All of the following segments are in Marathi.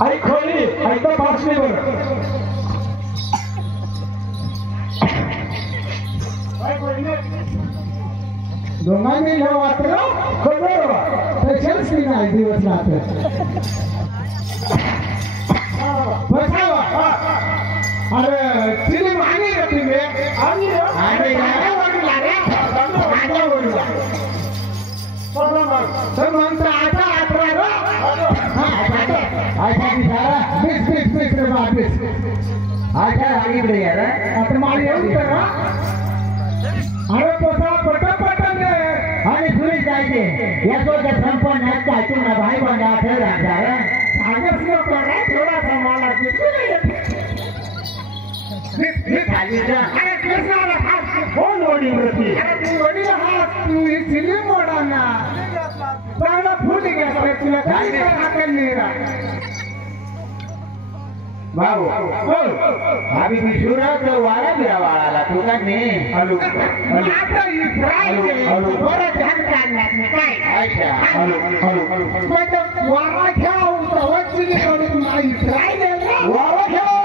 आई खोली ऐकता पाचशे बर दोघांनी हे वाटलं खबर तसेच की नाही दिवस राहते बसावा अरे तिने मागे तुम्ही तर म्हणता आता आता मला येऊन अरे पोटा पटापट आणि पुढे जायचे याचा संपन्नात काय तुला भाई बंदा खेळ सांगच नको थोडासा मला कोण वडील होती वडील हा तू ही फिल्म मोडाना चांगला फुल घ्यायचा तुला काही हाकल नाही भाऊ आम्ही विशुरात वाळा बिरा वाळाला तू का नाही हॅलो आता इस्रायल बरं ध्यान काढण्यात काय अच्छा हॅलो वारा घ्याव तवचिली करून इस्रायल वारा घ्याव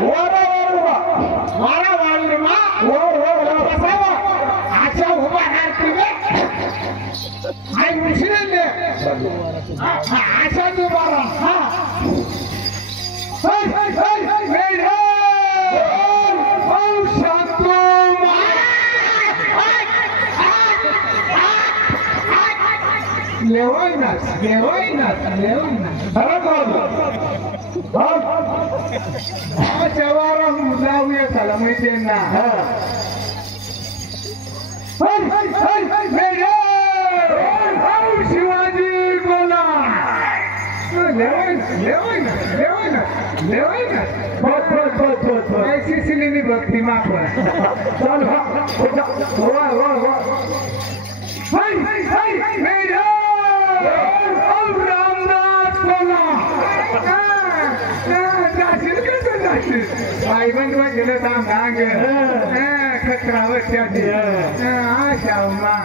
वारा वारा वाळले मा बसावा आशा उभा राहते आई विसरले आशा तू बारा हा शिवाजी बोला ऐसी सिलेनी भक्ति माफ चल रामदास बोला भाई बंधुआ गेलं थांब भांग खतरावरती आशा उमा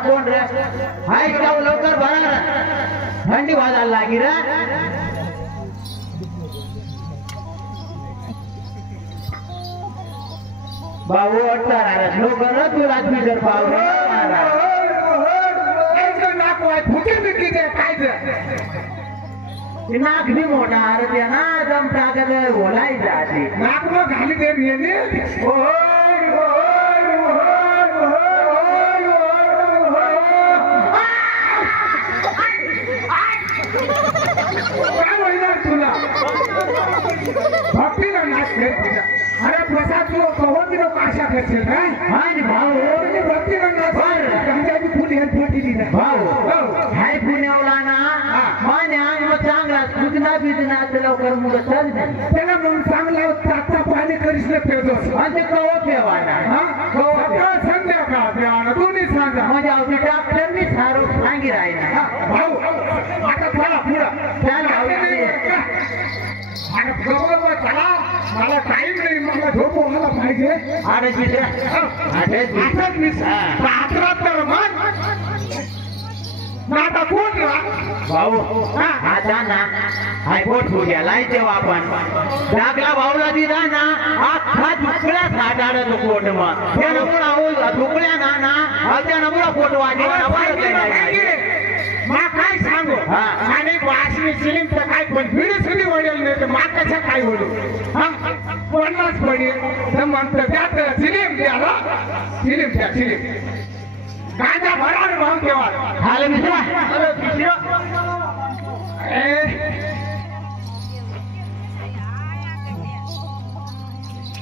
कोण रे हाय लवकर भरा थंडी वाजायला लागी रे भाऊ वाटणार लवकर तू रात्री जर पाव नाक भी मोठा अरे ना दम टाकत बोलायचं नाक मग घाली दे भक्तीला नाच घेत अरे प्रसाद तू कहोन दिनो काशा करशील काय हां भाऊ भक्तीला नाच गांजाची फुली हेल्प होती ती भाऊ हाय पुण्यावला ना माने आज मग चांगला सुजना बिजना लवकर मुलं चल त्याला मग चांगला ताता पाणी करीस न पेदोस आणि कवा पेवाना सकाळ संध्याकाळ प्याना दोन्ही सांगा माझ्या औषधी डॉक्टरनी सारं सांगी राहिला भाऊ आता चला पुढं अरे बरोबर चला मला टाइम नाही मला झोप व्हायला पाहिजे आता कोण भाऊ आता ना हायकोर्ट हो गेलाय तेव्हा आपण डागला भाऊला दिला ना अख्खा दुकड्या साठाडत कोट मग त्या नमुळा दुकड्या ना त्या नमुळा कोट मा काय सांगू आणि वासनी सिलिम तर काय पण भिडी सुधी वडेल नाही तर मा कशा काय वडू पन्नास पडेल तर म्हणतं त्यात सिलिम द्याला सिलिम द्या सिलिम गांजा भरावर भाव ठेवा आले मित्रा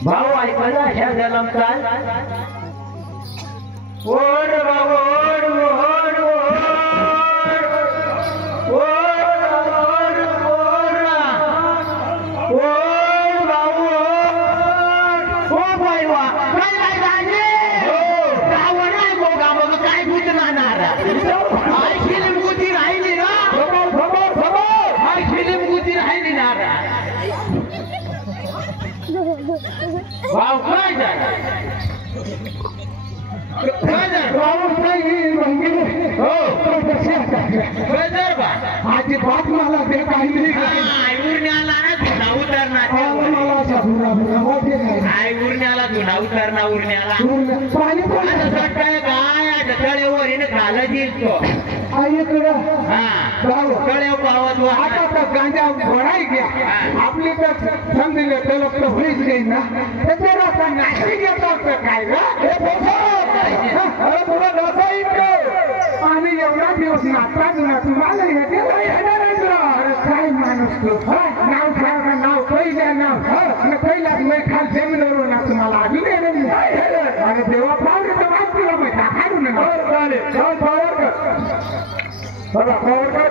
भाऊ ऐकायला अशा झाला काय ओढ बाबू ओढ ओढ ओढ ओढ ओढ बाबू ओ बाई वा काय काय झाले गाव नाही मोगा मग काय गुतणार आई फिल्म गुती राहिली ना आई फिल्म गुती राहिली ना भाऊ काय झालं आजी बात मला ते काही नाही उरण्याला धुना उतरणार उरण्याला धुना उतरणार उरण्याला काय तळेवर घालायची तो तळेव पावत आता तर गांजा भराय घ्या आपली तर समजले तलप तर होईच गई ना त्याच्यावर आता नाशी घेतात काय आणि एवढा दिवस नाचतात ना तुम्हाला काय माणूस तो नाव ठेवा नाव पहिल्या नाव आणि पहिल्याच मी खाल जमिनीवर ना तुम्हाला अजून येणार आणि देवा पावले तर वाच तुला माहिती काढून चालेल पॉवर कर पॉवर कर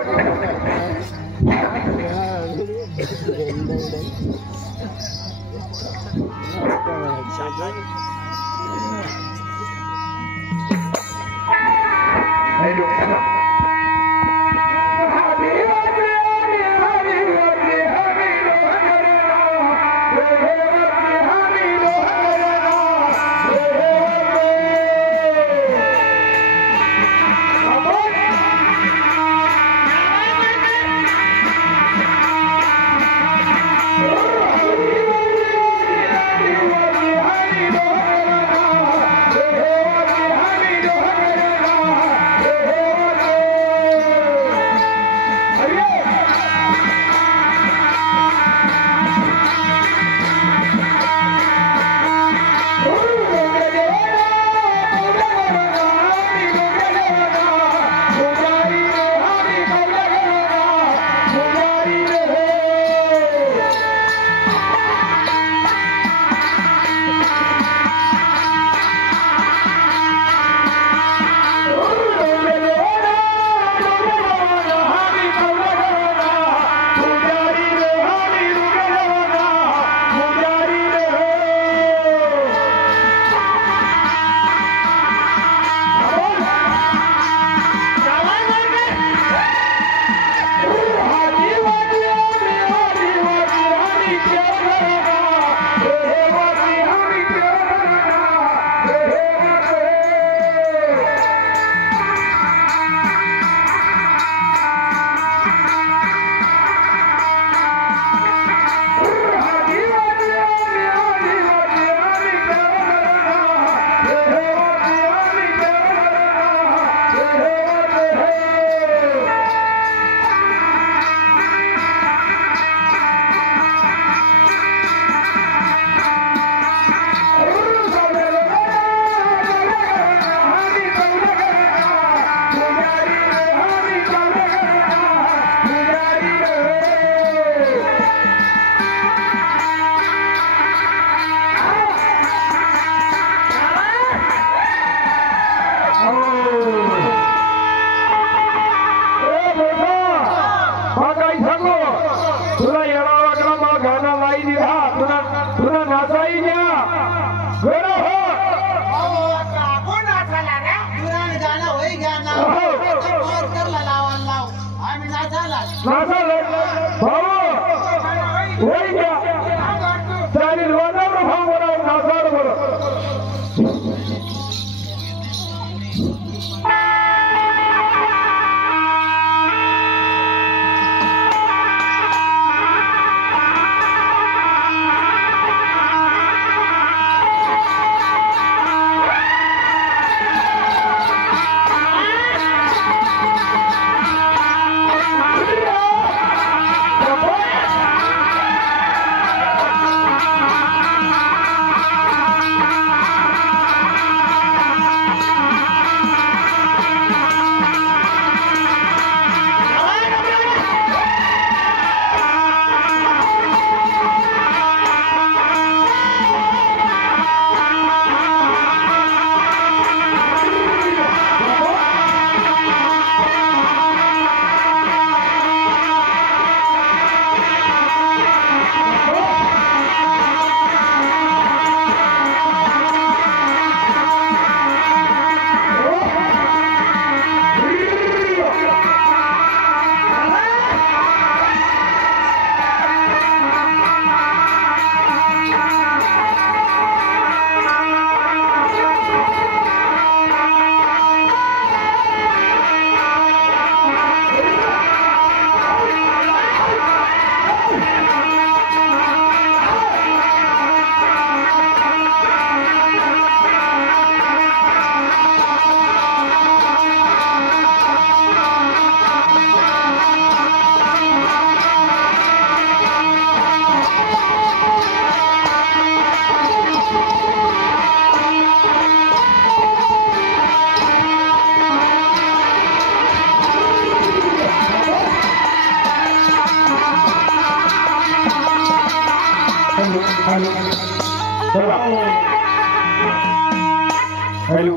हॅलो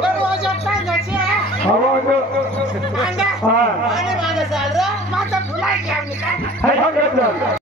दरवाजा काय घ्यायचे आवाज आणि हा माझं चाललं माझं फुलाय घ्या हाय